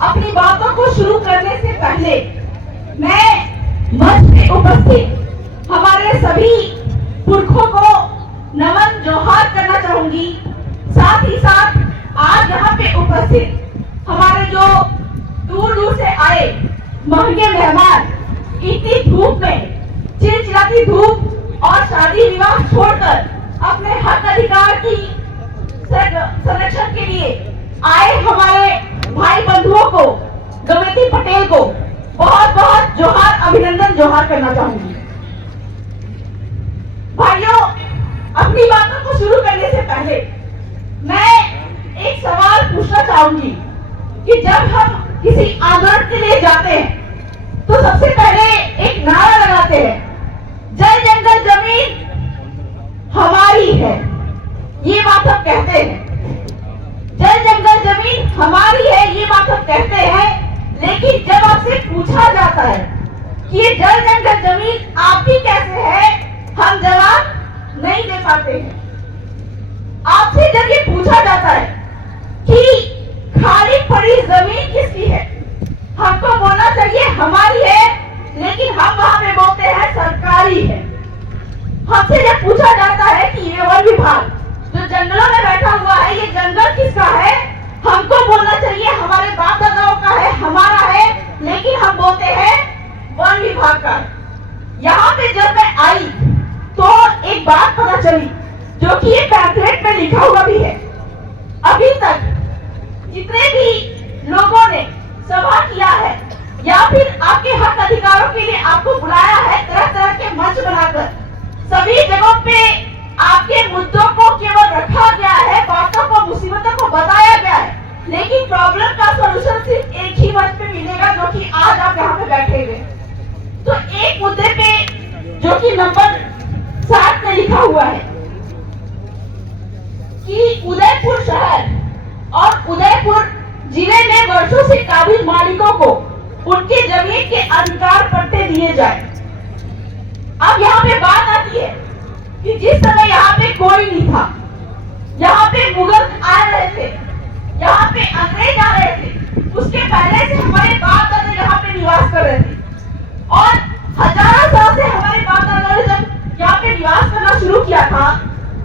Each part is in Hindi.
अपनी बातों को शुरू करने से पहले मैं मंच पे उपस्थित हमारे सभी पुरखों को नमन जोहार करना चाहूंगी। साथ ही साथ आज यहाँ पे उपस्थित हमारे जो दूर दूर से आए महंगे मेहमान इतनी धूप में, चिलचिलाती धूप और शादी विवाह छोड़कर अपने हक अधिकार की संरक्षण के लिए आए हमारे भाई बंधुओं को, गमती पटेल को बहुत बहुत जोहार, अभिनंदन जोहार करना चाहूंगी। भाइयों, अपनी बातों को शुरू करने से पहले मैं एक सवाल पूछना चाहूंगी कि जब हम किसी आंदोलन के लिए जाते हैं तो सबसे पहले एक नारा लगाते हैं, जल जंगल जमीन हमारी है। ये बात हम कहते हैं, जल जंगल जमीन हमारी है, ये बात हम कहते हैं। लेकिन जब आपसे पूछा जाता है कि ये जल जंगल जमीन आपकी कैसे है, हम जवाब नहीं दे पाते हैं। आपसे जब ये पूछा जाता है कि खाली पड़ी जमीन किसकी है, हमको बोलना चाहिए हमारी है, लेकिन हम वहां पे बोलते हैं सरकारी है। हमसे जब पूछा जाता है कि ये वन विभाग जो जंगलों में बैठा हुआ है, ये जंगल किसका है, हमको बोलना चाहिए हमारे बाप दादाओं का है, हमारा है, लेकिन हम बोलते हैं वन विभाग का। यहाँ पे जब मैं आई तो एक बात पता चली जो कि ये पैम्फलेट में लिखा हुआ भी है। अभी तक जितने भी लोगों ने सभा किया है या फिर आपके हक अधिकारों के लिए आपको बुलाया है तरह तरह के मंच बनाकर, सभी जगहों पे आपके मुद्दों को केवल रखा गया है, बातों को, मुसीबतों को बताया गया है, लेकिन प्रॉब्लम का सॉल्यूशन सिर्फ एक ही मंच पे मिलेगा जो कि आज आप यहाँ पे बैठे हुए। तो एक मुद्दे पे जो कि नंबर 7 में लिखा हुआ है कि उदयपुर शहर और उदयपुर जिले में वर्षों से काबिल मालिकों को उनके जमीन के अधिकार पट्टे दिए जाए। अब यहाँ पे बात आती है कि जिस समय यहाँ पे कोई नहीं था, यहाँ पे मुगल आ रहे थे, यहाँ पे अंग्रेज आ रहे थे, उसके पहले से हमारे बाप दादा यहाँ पे निवास कर रहे थे और हजारों साल से हमारे बाप दादा ने जब यहाँ पे निवास करना शुरू किया था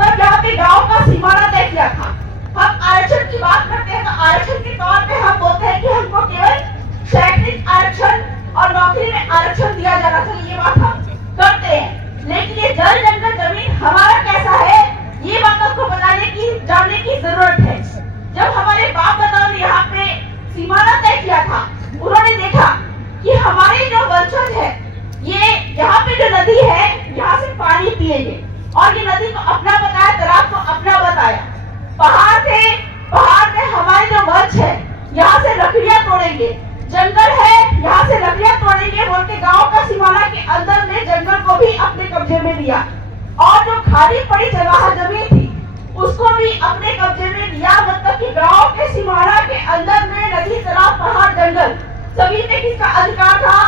तब यहाँ पे गांव का सीमाना तय किया था। हम आरक्षण की बात करते हैं तो आरक्षण के तौर पे हम बोलते हैं कि हमको केवल शैक्षणिक आरक्षण और नौकरी में आरक्षण दिया जाना चाहिए, ये बात हम करते हैं। लेकिन ये जल जंगल जमीन हमारा कैसा है, ये बात आपको जानने की जरूरत है। जब हमारे बाप दादाओं ने यहाँ पे सीमाना तय किया था, उन्होंने देखा कि हमारे जो वंशज है ये यहाँ पे जो नदी है यहाँ से पानी पिएंगे और ये नदी को अपना बताया, तालाब को अपना बताया। पहाड़ थे, पहाड़ में हमारे जो वंश है यहाँ से लकड़ियां तोड़ेंगे, जंगल है यहाँ से लकड़ियां तोड़ेंगे बोल के गाँव का सीमाना के अंदर में जंगल को भी अपने कब्जे में लिया और जो खाली पड़ी जगह जमीन थी उसको भी अपने कब्जे में लिया। मतलब कि गांव के सीमाना के अंदर में नदी, तालाब, पहाड़, जंगल सभी में किसका अधिकार था,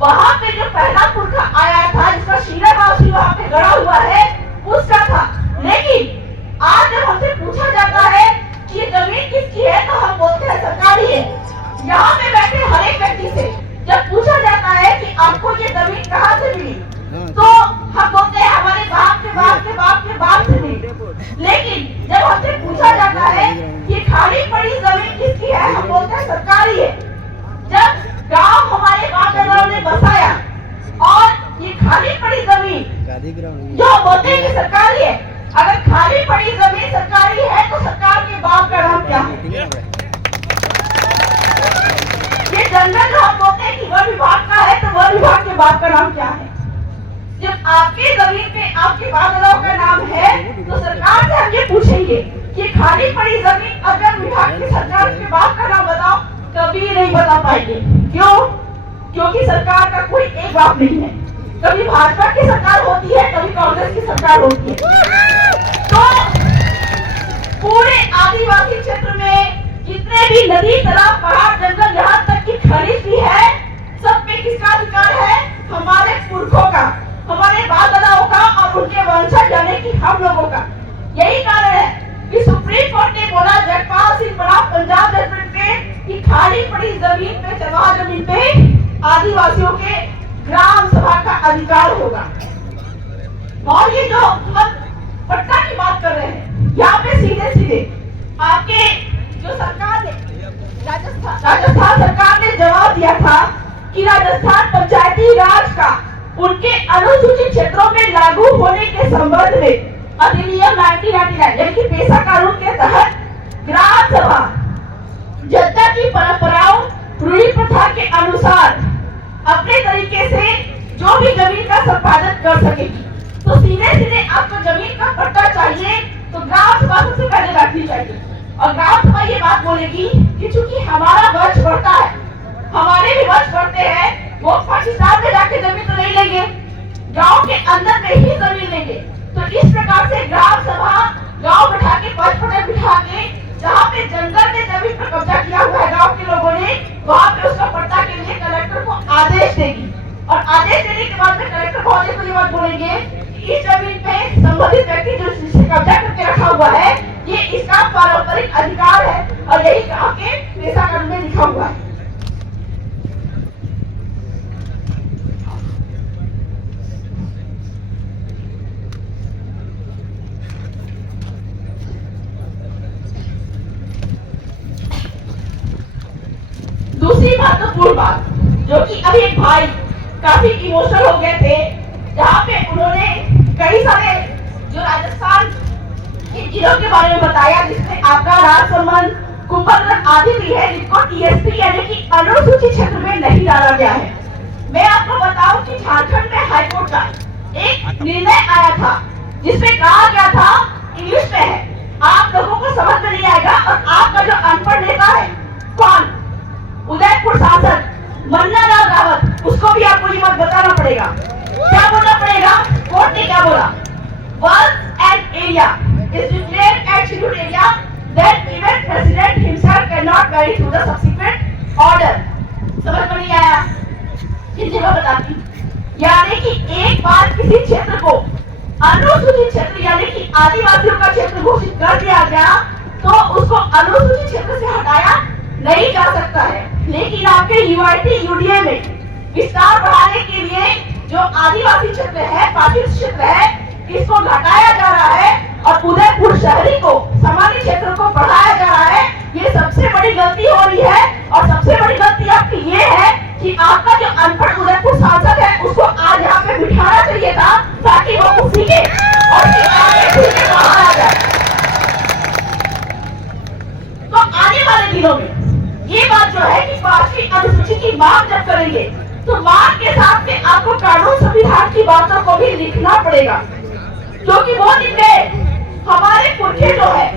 वहां पे जो पहला पुरखा आया था जिसका शीला बावसी वहां पे गड़ा हुआ है उसका था। लेकिन आज जब हमसे पूछा जाता है कि ये जमीन किसकी है तो हम बोलते हैं सरकारी है। यहाँ पे बैठे हर एक व्यक्ति से जब पूछा जाता है कि आपको ये जमीन कहाँ से मिली तो हम बोलते हैं हमारे बाप के बाप के बाप के बाप से मिली। लेकिन जब हमसे पूछा जाता है कि खाली पड़ी जमीन किसकी है, हम बोलते हैं सरकारी है। जब गांव हमारे बाप दादाओं ने बसाया और ये खाली पड़ी जमीन जो बोलते हैं कि सरकारी है, अगर खाली पड़ी जमीन सरकारी है तो सरकार के बाप का नाम क्या है? ये जंगल जो हम बोलते हैं कि वन विभाग का है तो वन विभाग के बाप का नाम क्या है? जब आपके जमीन पे आपके बाप दादाओं का नाम है तो सरकार से हम ये पूछेंगे कि खाली पड़ी जमीन अगर विभाग की सरकार के बाप का नाम बताओ, कभी नहीं बता पाएंगे। क्यों? क्योंकि सरकार का कोई एक बाप नहीं है। कभी भाजपा की सरकार होती है, कभी कांग्रेस की सरकार होती है। तो पूरे आदिवासी क्षेत्र में जितने भी नदी, तालाब, पहाड़, जंगल, यहाँ तक कि खनिज भी है, सब पे किसका अधिकार है? हमारे पुरखों का, हमारे बाप दादाओं का और उनके वंशज यानी कि हम लोगों का। यही कारण है कि सुप्रीम कोर्ट ने बोला, जगपाल सिंह बराड़ पंजाब जजमेंट में, कि खाली पड़ी अधिकार होगा। और ये जो हम पट्टा की बात कर रहे हैं, यहाँ पे सीधे सीधे आपके जो सरकार ने राजस्थान सरकार ने जवाब दिया था कि राजस्थान पंचायती राज का उनके अनुसूचित क्षेत्रों में लागू होने के संबंध में अधिनियम 1999 यानी कि पेशा कानून के तहत ग्राम सभा जनता की परंपराओं रूढ़ी प्रथा के अनुसार अपने तरीके से जो भी जमीन का संपादन कर सकेगी। तो सीधे सीधे आपको जमीन का पट्टा चाहिए तो ग्राम सभा सबसे पहले बैठनी चाहिए और ग्राम सभा ये बात बोलेगी कि चूंकि हमारा वंश बढ़ता है, हमारे भी वंश बढ़ते हैं, वो पाकिस्तान में जाके जमीन तो नहीं लेंगे, गांव के अंदर में ही जमीन लेंगे। तो इस प्रकार से ग्राम सभा गांव बिठा के पचपटे बिठा के जहाँ पे जंगल में जमीन पर कब्जा किया हुआ है गांव के लोगों ने, वहाँ पे उसका पट्टा के लिए कलेक्टर को आदेश देगी और आदेश देने के बाद में कलेक्टर पहुंचे तो ये बात बोलेंगे कि इस जमीन पे संबंधित व्यक्ति जो जिससे कब्जा करके रखा हुआ है ये इसका पारंपरिक अधिकार है और यही गांव के पेशा कानून में लिखा हुआ है। दूसरी महत्वपूर्ण बात जो कि अभी एक भाई काफी इमोशनल हो गए थे, जहाँ पे उन्होंने कई सारे जो राजस्थान के जिलों के बारे में बताया जिसमें आपका राजसमंद, कुंभलगढ़ आदि भी है जिनको टीएसपी यानी कि अनुसूचित क्षेत्र में नहीं डाला गया है। मैं आपको बताऊं कि झारखंड में हाईकोर्ट का एक निर्णय आया था जिसमें कहा गया था, इंग्लिश में है, आप लोगों को समझ में नहीं आएगा और आपका जो अनपढ़ नेता है कौन, उदयपुर सांसद मन्ना लाल रावत, उसको भी आपको ये बात बताना पड़ेगा। क्या बोलना पड़ेगा? कोर्ट ने क्या बोला? Once an area is declared as scheduled area, then even president himself cannot vary through the subsequent order. समझ में नहीं आया? किसी को बताती, यानी कि एक बार किसी क्षेत्र को अनुसूचित क्षेत्र यानी कि आदिवासियों का क्षेत्र घोषित कर दिया गया तो उसको अनुसूचित क्षेत्र से हटाया नहीं जा सकता है। लेकिन आपके यूआईटी यूडीए में विस्तार बढ़ाने के लिए जो आदिवासी क्षेत्र है, पार्टी क्षेत्र है, इसको घटाया जा रहा है और उदयपुर शहरी को सामान्य क्षेत्र को बढ़ाया जा रहा है। ये सबसे बड़ी गलती हो रही है और सबसे बड़ी गलती आपकी ये है कि आपका जो अनपढ़ उदयपुर सांसद है उसको आज यहाँ पे बिठाना चाहिए था ताकि वो कुछ सीखे और बाहर आ जाए। तो आने वाले दिनों में ये बात जो है कि 5वीं अनुसूची की मांग जब करेंगे तो मांग के साथ में आपको कानून संविधान की बातों को भी लिखना पड़ेगा, क्योंकि वो दिन में हमारे पुरखे जो है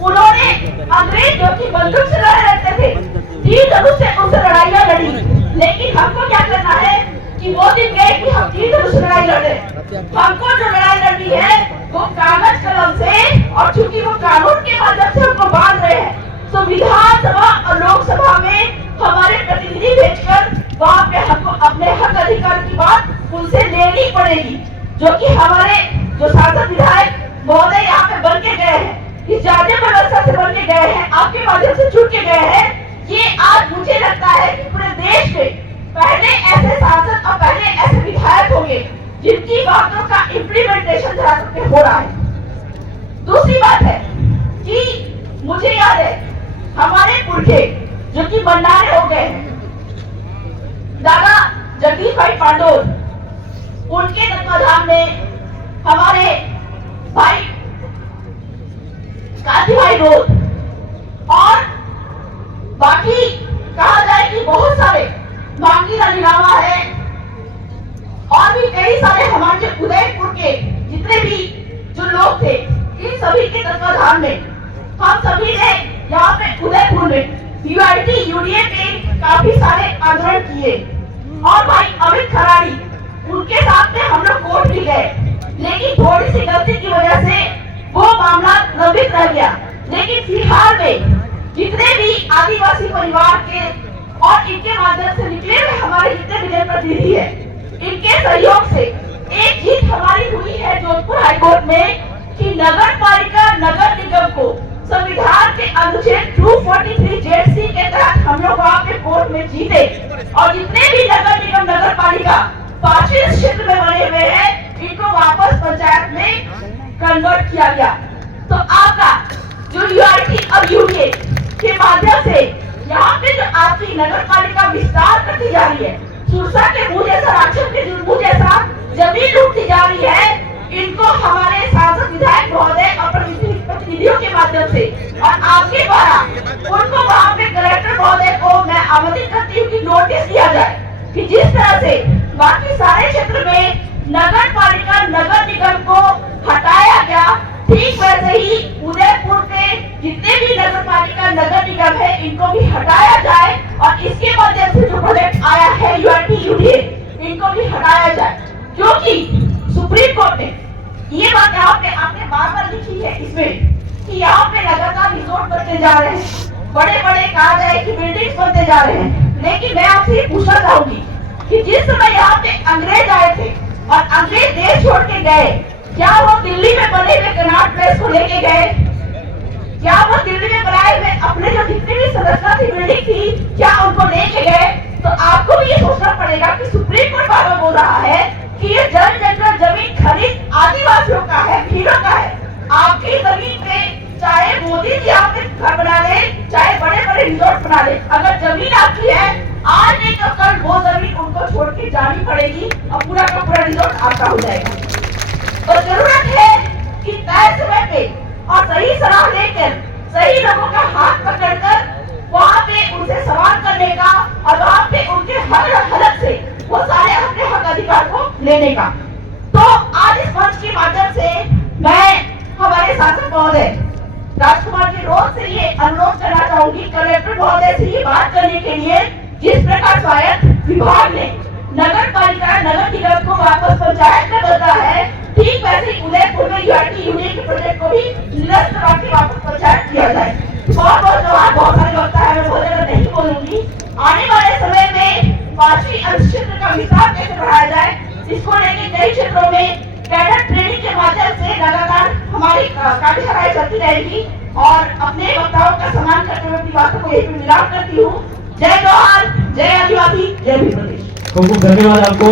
उन्होंने अंग्रेज जो कि बंदूक से लड़े रहते थे, तीर धनुष से उनसे लड़ाइयां लड़ी। लेकिन हमको क्या करना है कि वो दिन गए कि हम तीर धनुष से लड़ाई लड़े, हमको जो लड़ाई लड़नी है वो कागज कलम से और चूंकि वो कानून के माध्यम से हमको बांध रहे हैं तो विधानसभा और लोकसभा में हमारे प्रतिनिधि भेजकर वहाँ पे हमको अपने हक अधिकार की बात उनसे लेनी पड़ेगी, जो कि हमारे जो सांसद विधायक महोदय यहाँ पे बन के गए हैं, इस जातीय व्यवस्था से बन के गए हैं, आपके माध्यम से छूट के गए हैं। ये आज मुझे लगता है कि पूरे देश में पहले ऐसे सांसद और पहले ऐसे विधायक होंगे जिनकी बातों का इम्प्लीमेंटेशन झारखंड में हो रहा है। दूसरी बात है कि मुझे याद है हमारे पुरखे जो कि बंडारे हो गए हैं, दादा जगदीश भाई पांडोर, उनके तत्वाधान में हमारे भाई काजी भाई रोड और बाकी कहा जाए कि बहुत सारे मांगी राजीनामा है और भी कई सारे हमारे उदयपुर के जितने भी जो लोग थे, इन सभी के तत्वाधान में हम सभी ने यहाँ पे उदयपुर में यूआईटी यूडीए पे काफी सारे आंदोलन किए और भाई अमित खराड़ी उनके साथ में हम लोग कोर्ट भी गए, लेकिन थोड़ी सी गलती की वजह से वो मामला लंबित रह गया। लेकिन फिलहाल में जितने भी आदिवासी परिवार के और इनके माध्यम से निकले हुए हमारे जितने भी जनप्रतिनिधि है, इनके सहयोग से एक जीत हमारी हुई है जोधपुर हाईकोर्ट में कि नगर पालिका नगर निगम को संविधान के अनुच्छेद 243 जेड सी के तहत हम लोग वहाँ पे कोर्ट में जीते और जितने भी नगर निगम नगर पालिका 5वें क्षेत्र में बने हुए हैं, इनको वापस पंचायत में कन्वर्ट किया गया। तो आपका जो यूआरटी अब यूडीए के माध्यम से यहाँ पे जो आपकी नगर पालिका विस्तार करती जा रही है, सुरसा के मुंह जैसा, राक्षस के मुंह जैसा जमीन लूटती जा रही है, इनको हमारे सांसद विधायक महोदय अपने प्रतिनिधियों के माध्यम से और आपके द्वारा उनको वहाँ पे कलेक्टर महोदय को मैं आमंत्रित करती हूँ कि नोटिस दिया जाए कि जिस तरह से बाकी सारे क्षेत्र में नगर पालिका नगर निगम को हटाया गया, ठीक वैसे ही उदयपुर के जितने भी नगर पालिका नगर निगम है इनको भी हटाया जाए और इसके माध्यम से जो प्रोजेक्ट आया है यूआरटी यूडीए, इनको भी हटाया जाए। क्योंकि सुप्रीम कोर्ट ने ये बात यहाँ पे आपने बार-बार लिखी है इसमें कि यहाँ पे लगातार रिजोर्ट बनते जा रहे हैं, बड़े बड़े कहा जाए कि बिल्डिंग्स बनते जा रहे हैं। लेकिन मैं आपसे ये पूछना चाहूंगी कि जिस समय यहाँ पे अंग्रेज आए थे और अंग्रेज देश छोड़ के गए, क्या वो दिल्ली में बने हुए कनॉट प्लेस को लेके गए? क्या वो दिल्ली में बनाए हुए अपने जो जितनी भी संरचना थी, बिल्डिंग थी, क्या उनको लेके गए? तो आपको भी ये सोचना पड़ेगा कि सुप्रीम कोर्ट बार-बार बोल रहा है कि ये जल जंगल जमीन खरीद आदिवासियों का है, भीड़ों का है। आपकी जमीन पे चाहे मोदी जी आपके घर बना ले, चाहे बड़े बड़े रिजॉर्ट बना ले, अगर जमीन आपकी है, आज नहीं तो कल वो जमीन उनको छोड़ के जानी पड़ेगी और पूरा का पूरा रिजॉर्ट आपका हो जाएगा। तो जरूरत है कि तय समय पे और सही सलाह लेकर सही लोगों का हाथ पकड़कर वहाँ पे उनसे सवाल करने का और वहाँ पे उनके हर हलक से वो सारे अपने हक अधिकार को लेने का। तो आज इस मंच के माध्यम से मैं हमारे शासक महोदय राजकुमार जी रोज से ये अनुरोध करना चाहूंगी, कलेक्टर महोदय से ये बात करने के लिए जिस प्रकार स्वायत्त विभाग ने नगर पालिका नगर निगम को वापस पंचायत में बदला है, ठीक वैसे ही उदयपुर में यूआरटी यूडीए के प्रोजेक्ट को भी निरस्त करा के वापस पंचायत किया जाए। बहुत बहुत जवाब बहुत सारे वक्त है, मैं बहुत ज्यादा नहीं बोलूंगी। आने वाले समय में 5वीं अनुक्षेत्र का विस्तार कैसे बढ़ाया जाए, इसको लेकर कई क्षेत्रों में कैडर ट्रेनिंग के माध्यम से लगातार हमारी कार्यशालाएं चलती रहेगी और अपने वक्ताओं का सम्मान करते हुए अपनी बातों को यही विराम करती हूँ। जय जवाहर, जय आदिवासी, जय भीम प्रदेश। खूब खूब धन्यवाद आपको।